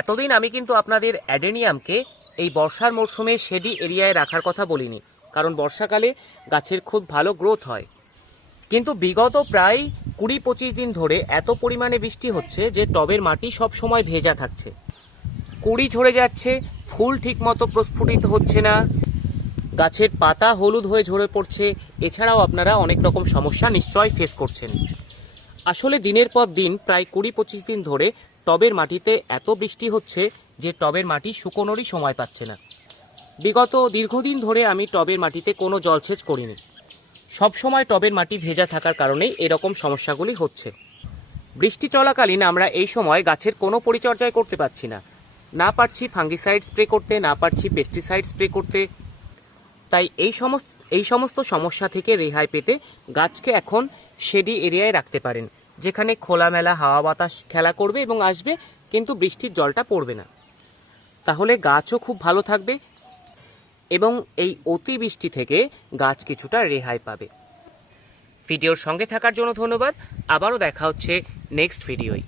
এতদিন আমি কিন্তু আপনাদের অ্যাডেনিয়ামকে এই বর্ষার মরশুমে শেডি এরিয়ায় রাখার কথা বলিনি, কারণ বর্ষাকালে গাছের খুব ভালো গ্রোথ হয়। কিন্তু বিগত প্রায় 20-25 দিন ধরে এত পরিমাণে বৃষ্টি হচ্ছে যে টবের মাটি সব সময় ভেজা থাকছে, কুঁড়ি ঝরে যাচ্ছে, ফুল ঠিকমতো প্রস্ফুটিত হচ্ছে না, গাছের পাতা হলুদ হয়ে ঝরে পড়ছে। এছাড়াও আপনারা অনেক রকম সমস্যা নিশ্চয় ফেস করছেন। আসলে দিনের পর দিন প্রায় 20-25 দিন ধরে টবের মাটিতে এত বৃষ্টি হচ্ছে যে টবের মাটি শুকোনোরই সময় পাচ্ছে না। বিগত দীর্ঘদিন ধরে আমি টবের মাটিতে কোনো জলসেচ করিনি, সবসময় টবের মাটি ভেজা থাকার কারণেই এরকম সমস্যাগুলি হচ্ছে। বৃষ্টি চলাকালীন আমরা এই সময় গাছের কোনো পরিচর্যাই করতে পারছি না, না পারছি ফাঙ্গিসাইড স্প্রে করতে, না পারছি পেস্টিসাইড স্প্রে করতে। তাই এই সমস্ত সমস্যা থেকে রেহাই পেতে গাছকে এখন শেডি এরিয়ায় রাখতে পারেন, যেখানে খোলামেলা হাওয়া বাতাস খেলা করবে এবং আসবে, কিন্তু বৃষ্টির জলটা পড়বে না। তাহলে গাছও খুব ভালো থাকবে এবং এই অতিবৃষ্টি থেকে গাছ কিছুটা রেহাই পাবে। ভিডিওর সঙ্গে থাকার জন্য ধন্যবাদ। আবারও দেখা হচ্ছে নেক্সট ভিডিওয়।